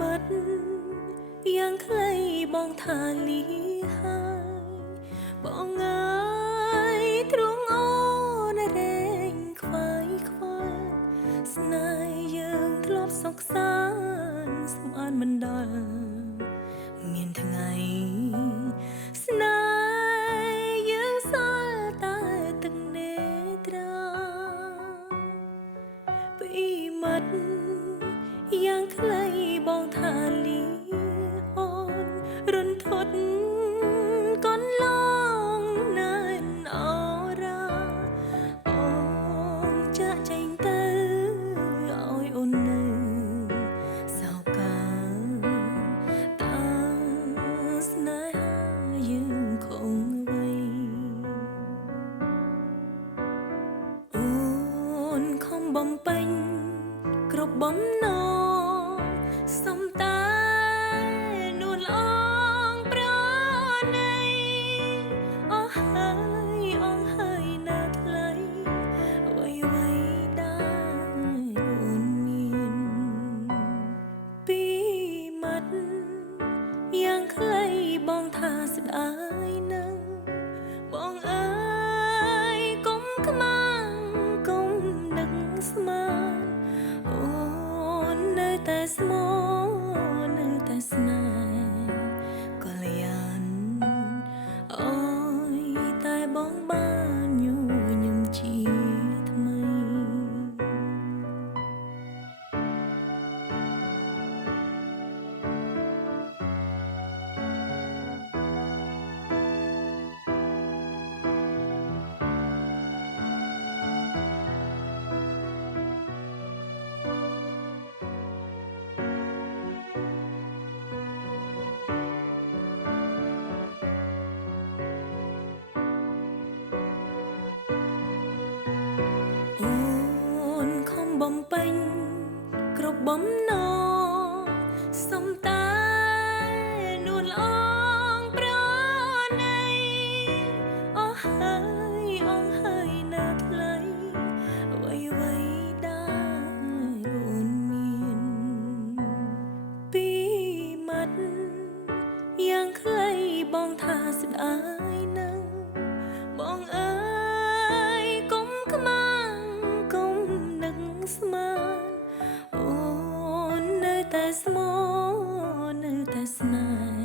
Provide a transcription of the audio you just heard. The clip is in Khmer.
មាត់យ៉ាងខ្លីបងថាលីហើយបងអើយទ្រង់អូនរែងខ្វាយខ្វល់ស្នេហ៍យើងធ្លាប់សុខសាន្តស្មានមិនដល់មានថ្ងៃស្នេហ៍យើងសល់តែទឹកនេត្រាពីមាត់យ៉ាងខ្លីបងថាលីអូនរន្ធត់កន្លងណែនអរាអូនចាក់ចែងទៅឲ្យអូននៅសោកាតើស្នេហាយើងគង់អ្វីអូនខំបំពេញគ្រប់បំណងសុំតែនួនអងប្រណីអស់ហើយណាថ្លៃអ្វីដែលអូនមានពីមាត់យ៉ាងខ្លីបងថាស្ដាយនឹងបងអើយកុំខ្មាំងកុំនឹកស្មានអូននៅតែស្មោនៅតែស្នេហ៍កល្យានអើយតែបងបានញញឹមជាថ្មីអូនខំបំពេញគ្រប់បំណងសុំតែនួនអងប្រណីអស់ហើយណាថ្លៃអ្វីដែលអូនមានពីមាត់យ៉ាងខ្លីបងថាស្ដាយនឹងបងអើយកុំខ្មាំងកុំនឹកស្មានអូននៅតែស្មោនៅតែស្នេហ៍